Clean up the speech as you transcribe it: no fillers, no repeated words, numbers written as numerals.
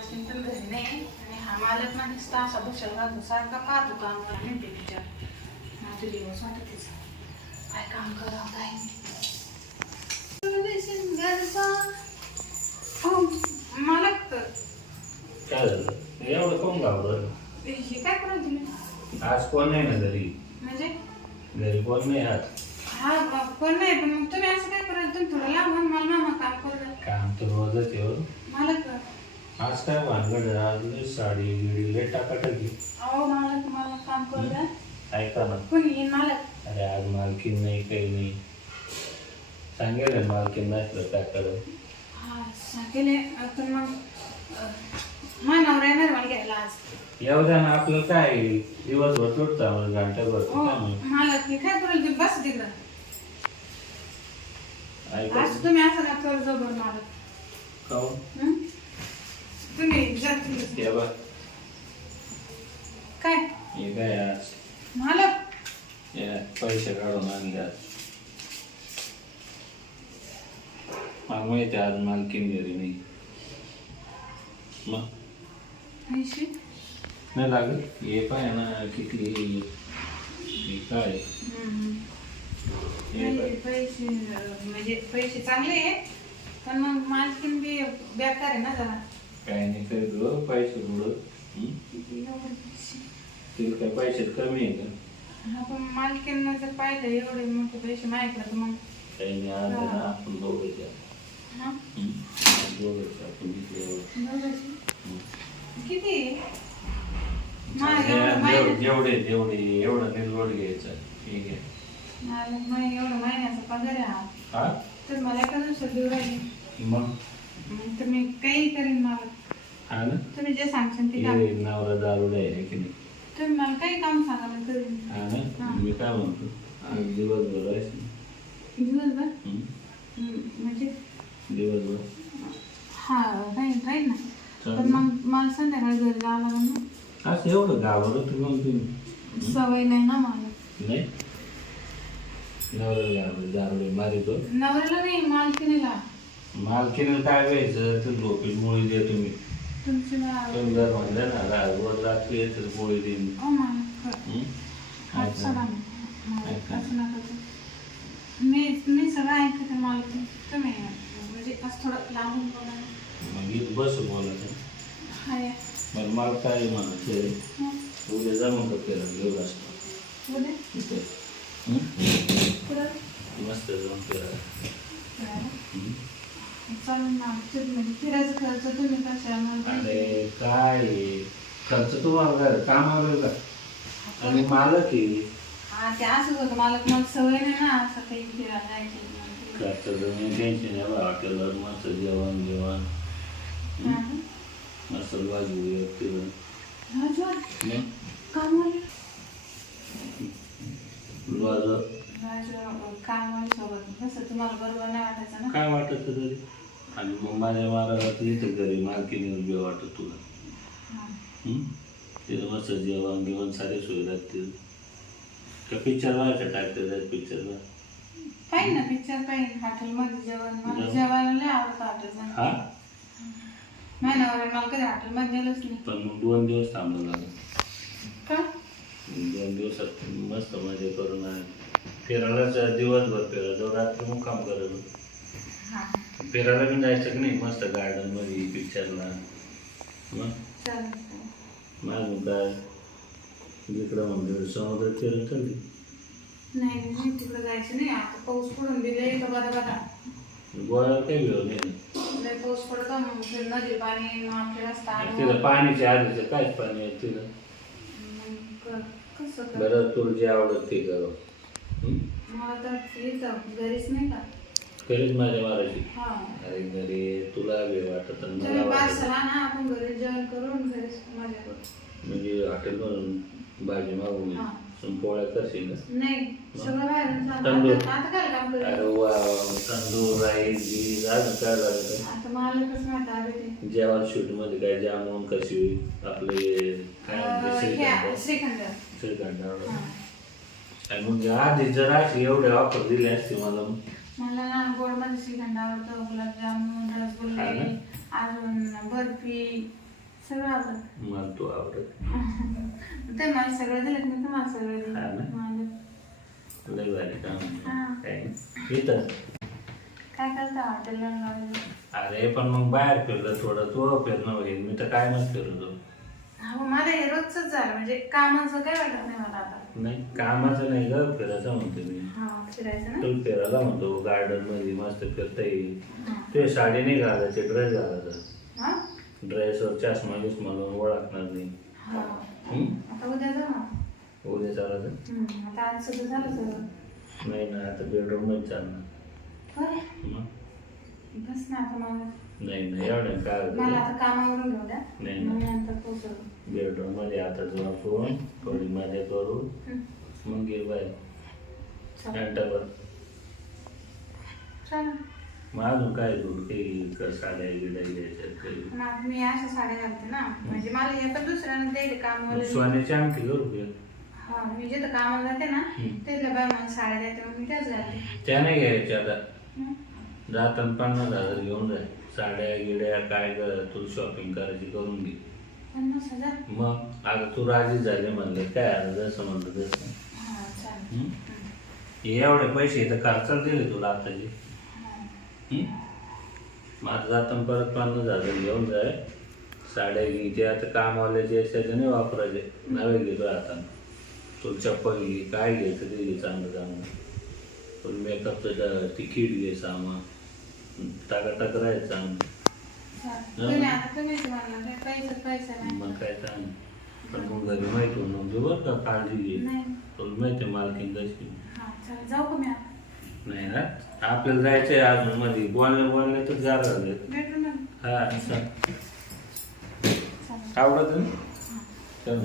पण घरी नाही आणि हा मालक ना नुसता असा बसेल राहतो सारखा पाहतो काम म्हणते तिच्या माझे दिवस वाटत काय काम करावं काय मालक तर काय झालं एवढं कोण घाबरलं हे काय कराल तुम्ही आज कोण नाही ना घरी म्हणजे घरी कोण नाही आज हा कोण नाही पण मग तुम्ही असं काय कराल तुम्ही थोडं लांबून मला मामा काम करू काम तर रोजच आहे हो. मालक आज काय भानगड आहे? आज लई साडी गिडी लई टाकाटाकी अहो मालक मला काम करू द्या ऐका ना कोणी येईन मालक अरे आज मालकीन नाही काही नाही सांगेल ना मालकीन नसलं काय करत हा सांगेल पण मग मानावर येणार मला घ्यायला आज येऊ द्या ना आपलं काय दिवसभर तुटतं आम्हाला घंटाभर हो काय नाही. मालक मी काय करेल तुम्ही बस तिकडं ऐका आज तुम्ही असं का कर जबर मालक खाऊन हं? तुम्ही जातील ये बा काय हे काय आज मालक ये पैसे काढून आणले आज मला माहिती आहे आज मालकीन घरी नाही मग पैसे नाही लागत हे पाय ना किती हे काय हे नाही, पाय. पैसे म्हणजे पैसे चांगले आहे पण मग मालकीन बी बेकार आहे ना जरा काय नाही करीत हो पैसे थोडं एवढे पैसे तिला काय पैसे कमी आहे का हा पण मालकीन जर पाहिलं एवढे मोठे पैसे माहितलं तर मग काही नाही आज आहे ना आपण दोघंच आहे. हा आज दोघंच आहे. आपण इकडे एवढं. दोघांचे? किती मा हे एवढं महिन्यात जेवढे जेवढे एवढं निर्लोड घ्यायचं ठीक आहे मालक मग एवढं महिन्याचा पगार आहे हा हा तर मला एका दिवसात देऊ राहिले मग मग तुम्ही काही करीन मालक हा ना तुम्ही जे सांगशाल ते काम हे नवरा दारुडा आहे की नाही तुम्ही मला काही काम सांगा मी करीन हा ना मी काय म्हणतो आज दिवसभर आहे दिवसभर हं? म्हणजे दिवसभर हा राहील ना पण मग मला संध्याकाळी घरी जावं लागेल ना असं एवढं घाबरत मग तुम्ही सवय नाही ना मला नाही नवरा घाबरत दारुडे मारितो नवऱ्याला नाही मालकीनीला मालकीनं काय व्हायचं तर झोपेत गोळी दे तुम्ही तुमची तुम्ही जर म्हणलं ना रोज रात्री तर गोळी देईन ओ मालक हं? हात ऐका. सोडा ना असं नका करू. मी सगळं ऐकते मालक तुम्ही म्हणजे असं थोडं लांबून बोला ना. मग इथं बसू बोलायचं हाय मग मला काय म्हणायचं उद्या जा मग फिरायला घेऊ असतो बोले इथे पुढं मस्त जाऊन फिरायला हं? चालेल ना तुम्ही म्हणजे फिरायचं खर्च तुम्ही कशा अरे काय आहे? खर्च तुम्हाला काय कामावर का आणि मालक आहे हा ते असंच होतं मालक मला सवय नाही ना असं काही फिरायला जायची खर्चाचं नाही टेन्शन आहे बा हॉटेलवर मस्त जेवण जेवण मस्त भाजी व्यक्ती कामवाली बाजार कामवाली सोबत कसं तुम्हाला बरोबर नाही वाटायचं ना काय वाटत तरी आणि मग माझ्या महाराजात येतं घरी मालकीने उभी वाटत तुला हा. तिथं मस्त जेवण जेवण सारे सुविधा असतील का पिक्चर व्हायचं टाकतं पिक्चरला पाहिजे ना पिक्चर पाहिजे हॉटेलमध्ये जेवण मला जेवायला लय आवडतं हॉटेलमध्ये हा महिन्यावर मला कधी हॉटेलमध्ये गेलोच नाही पण मग 2 दिवस थांबलं लागेल का 2 दिवसात मस्त मजा करून आहे फिरायलाच दिवसभर फिरायला जाऊ रात्री मग काम करायला हा फिरायला पण जायचं की नाही मस्त गार्डन मध्ये पिक्चरला मग चालेल माझं काय इकडं म्हणजे समुद्र फिरून चालली नाही नाही तिकडे जायचं नाही आता पाऊस पडून दिले का बघा बघा गोव्याला काही वेळ नाही लय पाऊस पडतो मग ते नदी पाणी मग आपले रस्ता आलो. तिथं पाणीच्या आधीचं कायच पाणी आहे तिथं मग कसं कर बरं तुला जे आवडत ते कर मला तर इथं घरीच नाही का करीच माझ्या महाराजी हा अरे घरी तुला वेळ वाटत आणि तुम्ही मला वाटत पार्सल आणा आपण घरी जेवण करून घरीच मजा करू म्हणजे हॉटेलमधून भाजी मागून हा. पोळ्या करशील ना नाही सगळं बाहेर तंदूर. आता काय काम अरे करू वा तंदूर राईस बीज अजून काय झालं आता मला कसं माहिती आहे ते जेवण शूट मध्ये काय जामून कशी आपले काय म्हणते ह्या श्रीखंड श्रीखंड श्रीखंड हा. आणि मग आधी जर अशी एवढे ऑफर दिले असते मला मला ना गोडमध्ये श्रीखंड आवडतं गुलाबजामुन हा रसगुल्ले ना? अजून बर्फी सगळं आवडत. मला तू आवडत. ते मला सगळं दिलं की मी तुम्हाला सगळं हा ना? दिलं. लय भारी काम. हा. काय इथं काय करता हॉटेलला लावलं? अरे पण मग बाहेर फिरलं थोडं तू फिरणं होईल. मी तर काय नच फिरतो. हो मला हे रोजच झालं म्हणजे कामाचं काय वाटत नाही मला आता. नाही कामाचं नाही ग फिरायचं म्हणतो मी. हा फिरायचं ना. तू फिरायला म्हणतो गार्डन मध्ये मस्त फिरता येईल. हा. ते साडी नाही घालायची ड्रेस घालायचा. हा? ड्रेसवर चष्मा म्हणून ओळखणार नाही. हा. हम्म? आता उद्या जाऊ ना. उद्या चालायचं आता आज सुद्धा झालं सगळं. नाही ना आता बेडरूम मध्ये चालणार. होय? मग? बस ना आता मला. नाही नाही एवढं काय मला होतं? आता कामावरून घेऊ द्या. नाही मग ना नंतर पोहोचवू. बेडरूम मध्ये आता झोपून थोडी मजा करू मग गे बाय घंटाभर. चल. मग अजून काय करू काही साड्या गिड्या घ्यायच्या काही. मग मी अशा साड्या घालते ना म्हणजे मला हे पण दुसऱ्यानं द्यायला कामावर. सोन्याची अंगठी करू का? हा मी जिथं कामाला जाते ना तिथल्या बाय मला साड्या द्यायच्या मग मी त्याच घालते. त्या नाही घ्यायच्या आता. हं? जाताना 50,000 घेऊन जाय. साड्या गिड्या काय कर तू शॉपिंग करायची करून घे. 50,000? मग आता तू राजी झाले म्हणलं काय आता जसं म्हणलं तसं. हा चालेल. हं? हे एवढे पैसे तर खर्चाला दिले तुला आताचे. माझं जाताना परत 50,000 घेऊन जाय. साड्या घे आता कामवाल्याचे त्याचे नाही वापरायचे नवे घेतो आता. तू चप्पल घे काय घ्यायचं ते घे चांगलं चांगलं. पण मेकअपचं तिकीट घे सामान टाकाटाक राहायचं चांगलं. तुम्ही आता तुम्हीच म्हणला काय पैसा नाही. मग काय चांगलं. पण मग घरी माहिती होऊन घे बरं का काळजी घे. नाही. तुला माहिती आहे मालकीन कशी. हा चालेल जाऊ का मी आता? नाही ना आपल्याला जायचंय अजून मध्ये बोलले तर जा झाले. बेडरूम हा चालेल. आवडत ना चल.